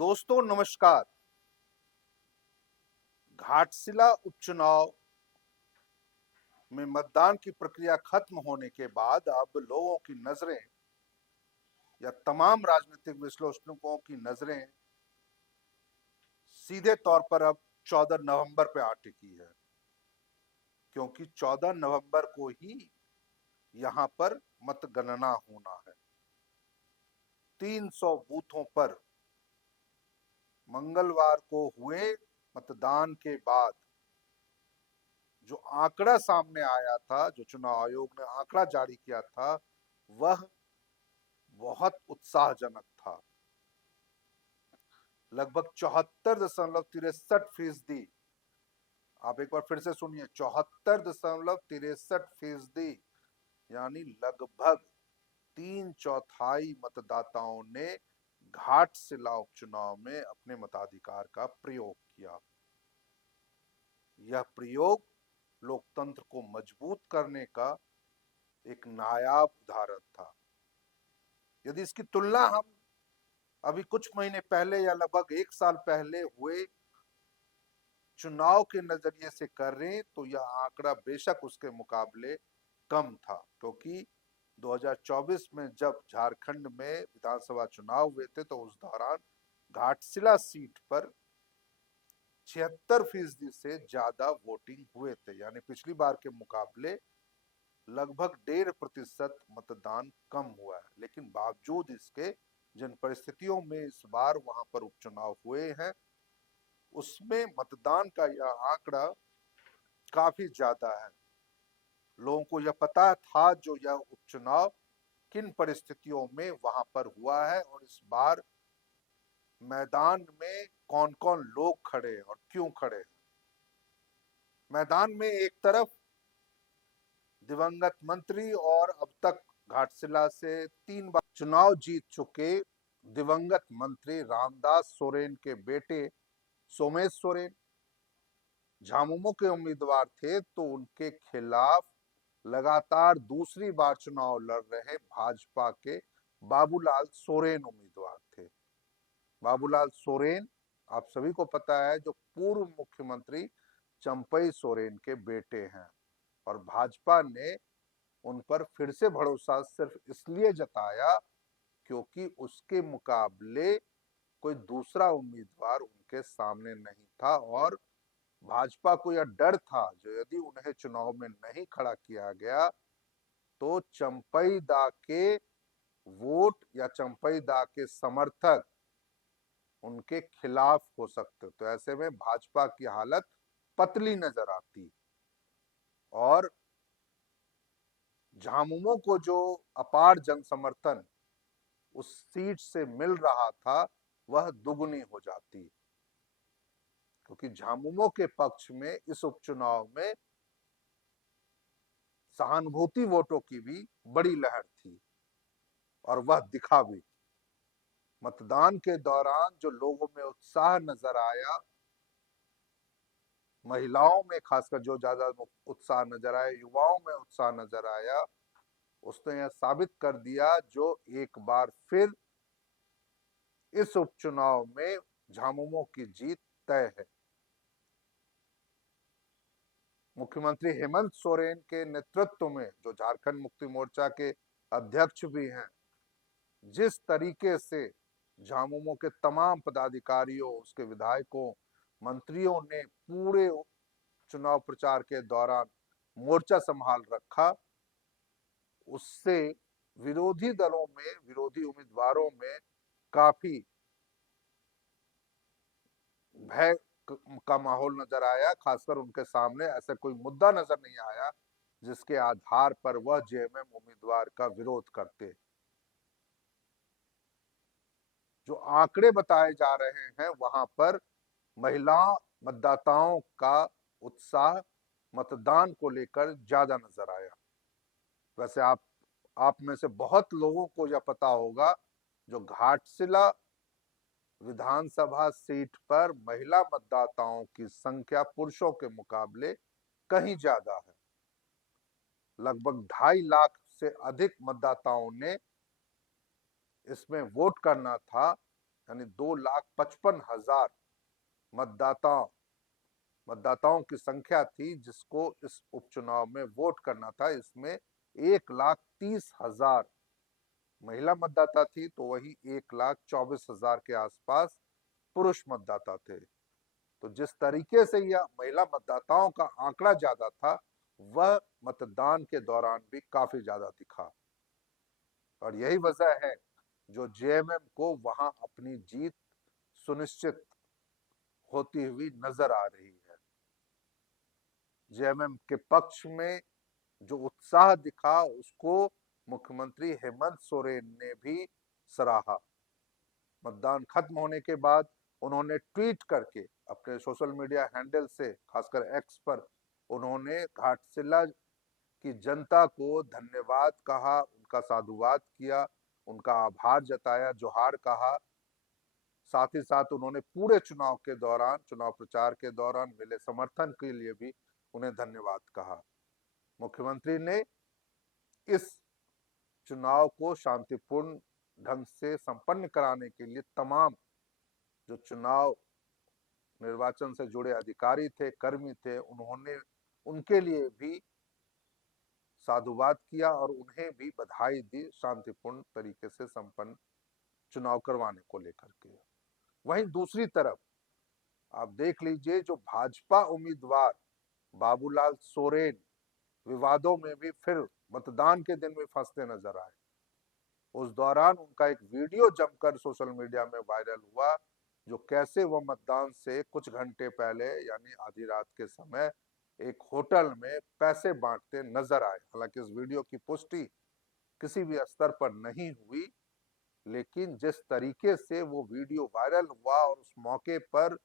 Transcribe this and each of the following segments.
दोस्तों नमस्कार। घाटशिला उपचुनाव में मतदान की प्रक्रिया खत्म होने के बाद अब लोगों की नजरें या तमाम राजनीतिक विश्लेषकों की नजरें सीधे तौर पर अब 14 नवंबर पे आ टिकी है, क्योंकि 14 नवंबर को ही यहां पर मतगणना होना है। 300 बूथों पर मंगलवार को हुए मतदान के बाद जो आंकड़ा सामने आया था, जो चुनाव आयोग ने आंकड़ा जारी किया था, वह बहुत उत्साहजनक था। लगभग 74.63%। आप एक बार फिर से सुनिए, 74.63%, यानी लगभग 3/4 मतदाताओं ने घाटशिला उपचुनाव में अपने मताधिकार का प्रयोग किया। यह प्रयोग लोकतंत्र को मजबूत करने का एक नायाब उदाहरण था। यदि इसकी तुलना हम अभी कुछ महीने पहले या लगभग एक साल पहले हुए चुनाव के नजरिए से कर रहे हैं तो यह आंकड़ा बेशक उसके मुकाबले कम था, क्योंकि 2024 में जब झारखंड में विधानसभा चुनाव हुए थे तो उस दौरान घाटशिला सीट पर 76% से ज्यादा वोटिंग हुए थे, यानी पिछली बार के मुकाबले लगभग 1.5% मतदान कम हुआ है। लेकिन बावजूद इसके जिन परिस्थितियों में इस बार वहां पर उपचुनाव हुए हैं उसमें मतदान का यह आंकड़ा काफी ज्यादा है। लोगों को यह पता था जो यह उपचुनाव किन परिस्थितियों में वहां पर हुआ है और इस बार मैदान में कौन कौन लोग खड़े और क्यों खड़े। मैदान में एक तरफ दिवंगत मंत्री और अब तक घाटशिला से 3 बार चुनाव जीत चुके दिवंगत मंत्री रामदास सोरेन के बेटे सोमेश सोरेन झामुमो के उम्मीदवार थे, तो उनके खिलाफ लगातार दूसरी बार चुनाव लड़ रहे भाजपा के बाबूलाल सोरेन उम्मीदवार थे। बाबूलाल सोरेन आप सभी को पता है, जो पूर्व मुख्यमंत्री चंपई सोरेन के बेटे हैं, और भाजपा ने उन पर फिर से भरोसा सिर्फ इसलिए जताया क्योंकि उसके मुकाबले कोई दूसरा उम्मीदवार उनके सामने नहीं था, और भाजपा को यह डर था जो यदि उन्हें चुनाव में नहीं खड़ा किया गया तो चंपई दा के वोट या चंपई दा के समर्थक उनके खिलाफ हो सकते, तो ऐसे में भाजपा की हालत पतली नजर आती और झामुमो को जो अपार जन समर्थन उस सीट से मिल रहा था वह दुगुनी हो जाती, क्योंकि झामुमो के पक्ष में इस उपचुनाव में सहानुभूति वोटों की भी बड़ी लहर थी और वह दिखा भी। मतदान के दौरान जो लोगों में उत्साह नजर आया, महिलाओं में खासकर जो ज्यादा उत्साह नजर आया, युवाओं में उत्साह नजर आया, उसने यह साबित कर दिया जो एक बार फिर इस उपचुनाव में झामुमो की जीत तय है। मुख्यमंत्री हेमंत सोरेन के नेतृत्व में, जो झारखंड मुक्ति मोर्चा के अध्यक्ष भी हैं, जिस तरीके से झामुमो के तमाम पदाधिकारियों, उसके विधायकों, मंत्रियों ने पूरे चुनाव प्रचार के दौरान मोर्चा संभाल रखा, उससे विरोधी दलों में, विरोधी उम्मीदवारों में काफी भय का माहौल नजर आया। खासकर उनके सामने ऐसा कोई मुद्दा नजर नहीं आया जिसके आधार पर वह जेएमएम उम्मीदवार का विरोध करते। जो आंकड़े बताए जा रहे हैं वहां पर महिला मतदाताओं का उत्साह मतदान को लेकर ज्यादा नजर आया। वैसे आप में से बहुत लोगों को यह पता होगा, जो घाटशिला विधानसभा सीट पर महिला मतदाताओं की संख्या पुरुषों के मुकाबले कहीं ज्यादा है। लगभग 2.5 लाख से अधिक मतदाताओं ने इसमें वोट करना था, यानी 2,55,000 मतदाताओं की संख्या थी जिसको इस उपचुनाव में वोट करना था। इसमें 1,30,000 महिला मतदाता थी, तो वही 1,24,000 के आसपास पुरुष मतदाता थे। तो जिस तरीके से यह महिला मतदाताओं का आंकड़ा ज्यादा था, वह मतदान के दौरान भी काफी ज्यादा दिखा, और यही वजह है जो जेएमएम को वहां अपनी जीत सुनिश्चित होती हुई नजर आ रही है। जेएमएम के पक्ष में जो उत्साह दिखा उसको मुख्यमंत्री हेमंत सोरेन ने भी सराहा। मतदान खत्म होने के बाद उन्होंने ट्वीट करके अपने सोशल मीडिया हैंडल से, खासकर एक्स पर, उन्होंने घाटशिला की जनता को धन्यवाद कहा, उनका साधुवाद किया, उनका आभार जताया, जोहार कहा। साथ ही साथ उन्होंने पूरे चुनाव के दौरान, चुनाव प्रचार के दौरान मिले समर्थन के लिए भी उन्हें धन्यवाद कहा। मुख्यमंत्री ने इस चुनाव को शांतिपूर्ण ढंग से संपन्न कराने के लिए तमाम जो चुनाव निर्वाचन से जुड़े अधिकारी थे, कर्मी थे, उनके लिए भी साधुवाद किया और उन्हें भी बधाई दी शांतिपूर्ण तरीके से संपन्न चुनाव करवाने को लेकर के। वहीं दूसरी तरफ आप देख लीजिए, जो भाजपा उम्मीदवार बाबूलाल सोरेन विवादों में भी फिर मतदान के दिन में फंसते नजर आए। उस दौरान उनका एक वीडियो जमकर सोशल मीडिया में वायरल हुआ, जो कैसे वह मतदान से कुछ घंटे पहले यानी आधी रात के समय एक होटल में पैसे बांटते नजर आए। हालांकि इस वीडियो की पुष्टि किसी भी स्तर पर नहीं हुई, लेकिन जिस तरीके से वो वीडियो वायरल हुआ और उस मौके पर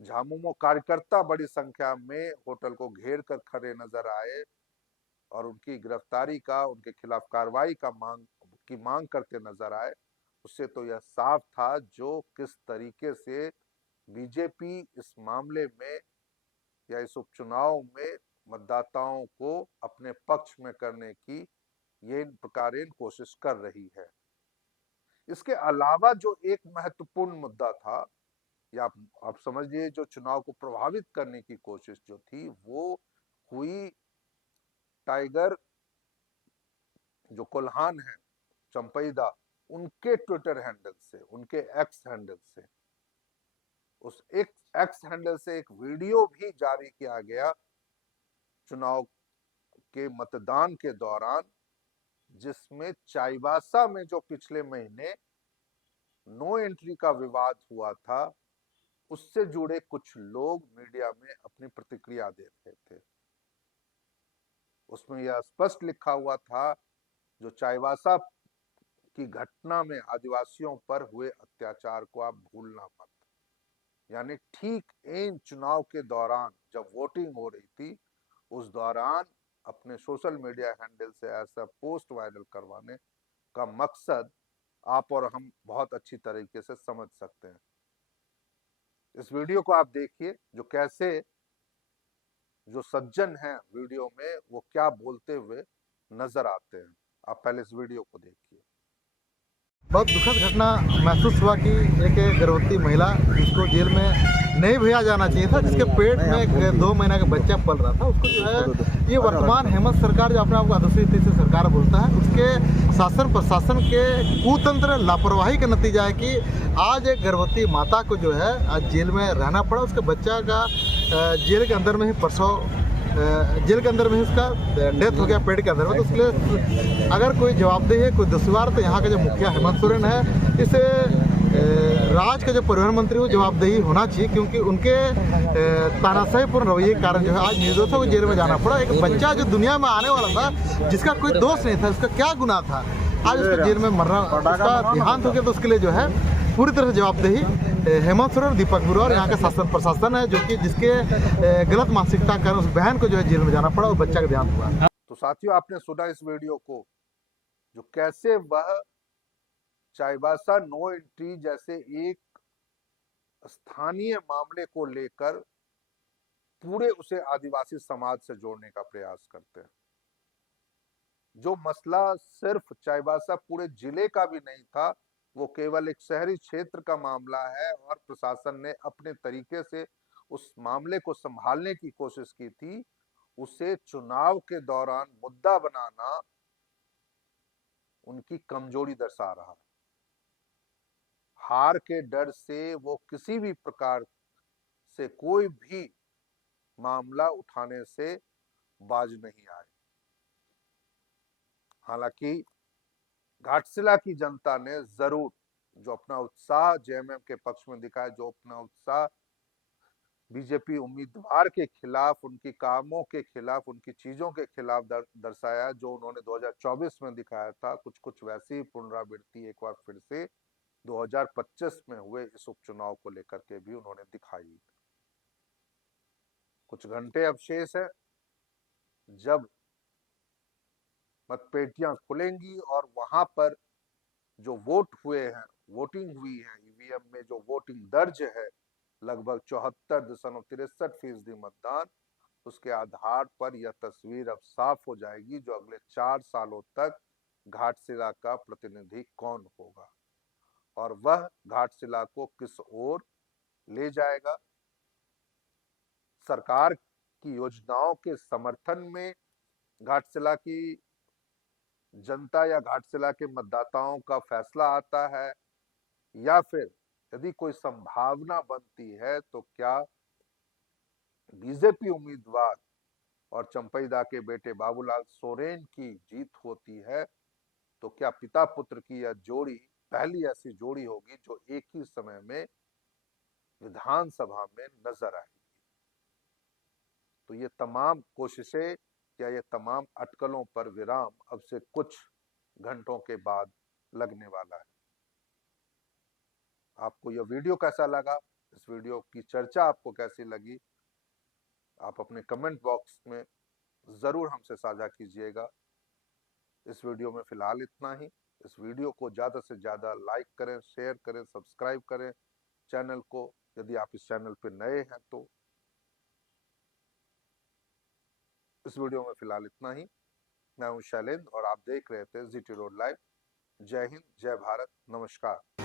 झामुमो कार्यकर्ता बड़ी संख्या में होटल को घेर कर खड़े नजर आए और उनकी गिरफ्तारी का, उनके खिलाफ कार्रवाई की मांग करते नजर आए, उससे तो यह साफ था जो किस तरीके से बीजेपी इस मामले में या इस उपचुनाव में मतदाताओं को अपने पक्ष में करने की ये प्रकारेण कोशिश कर रही है। इसके अलावा जो एक महत्वपूर्ण मुद्दा था, या आप समझिए जो चुनाव को प्रभावित करने की कोशिश जो थी, वो हुई टाइगर जो कोल्हान है, चंपईदा, उनके ट्विटर हैंडल से, उनके एक्स हैंडल से। उस एक एक्स हैंडल से एक वीडियो भी जारी किया गया चुनाव के मतदान के दौरान, जिसमें चाईबासा में जो पिछले महीने नो एंट्री का विवाद हुआ था, उससे जुड़े कुछ लोग मीडिया में अपनी प्रतिक्रिया दे रहे थे। उसमें यह स्पष्ट लिखा हुआ था, जो चाईबासा की घटना में आदिवासियों पर हुए अत्याचार को आप भूलना मत। यानी ठीक इन चुनाव के दौरान जब वोटिंग हो रही थी, उस दौरान अपने सोशल मीडिया हैंडल से ऐसा पोस्ट वायरल करवाने का मकसद आप और हम बहुत अच्छी तरीके से समझ सकते हैं। इस वीडियो को आप देखिए, जो कैसे जो सज्जन हैं वीडियो में वो क्या बोलते हुए नजर आते हैं। आप पहले इस वीडियो को देखिए। बहुत दुखद घटना महसूस हुआ कि एक गर्भवती महिला जिसको जेल में नहीं भेजा जाना चाहिए था, जिसके पेट में एक 2 महीना का बच्चा पल रहा था, उसको जो है ये वर्तमान हेमंत सरकार जो अपने आप को आदर्शित सरकार बोलता है, उसके शासन प्रशासन के कुतंत्र लापरवाही का नतीजा है कि आज एक गर्भवती माता को जो है आज जेल में रहना पड़ा। उसके बच्चा का जेल के अंदर में ही जेल के अंदर में उसका डेथ हो गया पेट के अंदर में। तो उसके लिए अगर कोई जवाबदेही है, कोई दोषीवार, तो यहाँ का जो मुखिया हेमंत सोरेन है, इसे राज्य का जो परिवहन मंत्री वो जवाबदेही होना चाहिए, क्योंकि उनके तानाशाहीपूर्ण रवैये के कारण जो है आज निर्दोषों को जेल में जाना पड़ा। एक बच्चा जो दुनिया में आने वाला था, जिसका कोई दोष नहीं था, उसका क्या गुनाह था, आज उसको जेल में मरना, उसका देहांत हो गया। तो उसके लिए जो है पूरी तरह से जवाबदेही हेमंत सोरेन, दीपक बुरा और यहाँ का शासन प्रशासन है, जो कि जिसके गलत मानसिकता कारण उस बहन को जो है जेल में जाना पड़ा और बच्चा का देहांत हुआ। तो साथियों, आपने सुना इस वीडियो को, जो कैसे वह चाईबासा नो एंट्री जैसे एक स्थानीय मामले को लेकर पूरे उसे आदिवासी समाज से जोड़ने का प्रयास करते हैं। जो मसला सिर्फ चाईबासा पूरे जिले का भी नहीं था, वो केवल एक शहरी क्षेत्र का मामला है और प्रशासन ने अपने तरीके से उस मामले को संभालने की कोशिश की थी। उसे चुनाव के दौरान मुद्दा बनाना उनकी कमजोरी दर्शा रहा है। हार के डर से वो किसी भी प्रकार से कोई भी मामला उठाने से बाज नहीं आए। हालांकि घाटशिला की जनता ने जरूर जो अपना उत्साह जेएमएम के पक्ष में दिखाया, जो अपना उत्साह बीजेपी उम्मीदवार के खिलाफ, उनकी कामों के खिलाफ, उनकी चीजों के खिलाफ दर्शाया, जो उन्होंने 2024 में दिखाया था, कुछ कुछ वैसी पुनरावृत्ति एक बार फिर से 2025 में हुए इस उपचुनाव को लेकर के भी उन्होंने दिखाई। कुछ घंटे अब शेष है जब मतपेटियां खुलेंगी और वहां पर जो वोट हुए हैं, वोटिंग हुई है, ईवीएम में जो वोटिंग दर्ज है, लगभग 74.63% मतदान, उसके आधार पर यह तस्वीर अब साफ हो जाएगी जो अगले 4 सालों तक घाटशिला का प्रतिनिधि कौन होगा और वह घाटशिला को किस ओर ले जाएगा। सरकार की योजनाओं के समर्थन में घाटशिला की जनता या घाटशिला के मतदाताओं का फैसला आता है, या फिर यदि कोई संभावना बनती है तो क्या बीजेपी उम्मीदवार और चंपईदा के बेटे बाबूलाल सोरेन की जीत होती है, तो क्या पिता पुत्र की यह जोड़ी पहली ऐसी जोड़ी होगी जो एक ही समय में विधानसभा में नजर आएगी। तो ये तमाम कोशिशें या ये तमाम अटकलों पर विराम अब से कुछ घंटों के बाद लगने वाला है। आपको यह वीडियो कैसा लगा, इस वीडियो की चर्चा आपको कैसी लगी, आप अपने कमेंट बॉक्स में जरूर हमसे साझा कीजिएगा। इस वीडियो में फिलहाल इतना ही। इस वीडियो को ज्यादा से ज्यादा लाइक करें, शेयर करें, सब्सक्राइब करें चैनल को, यदि आप इस चैनल पर नए हैं तो। इस वीडियो में फिलहाल इतना ही। मैं हूं शैलेंद्र और आप देख रहे थे जीटी रोड लाइव। जय हिंद, जय भारत, नमस्कार।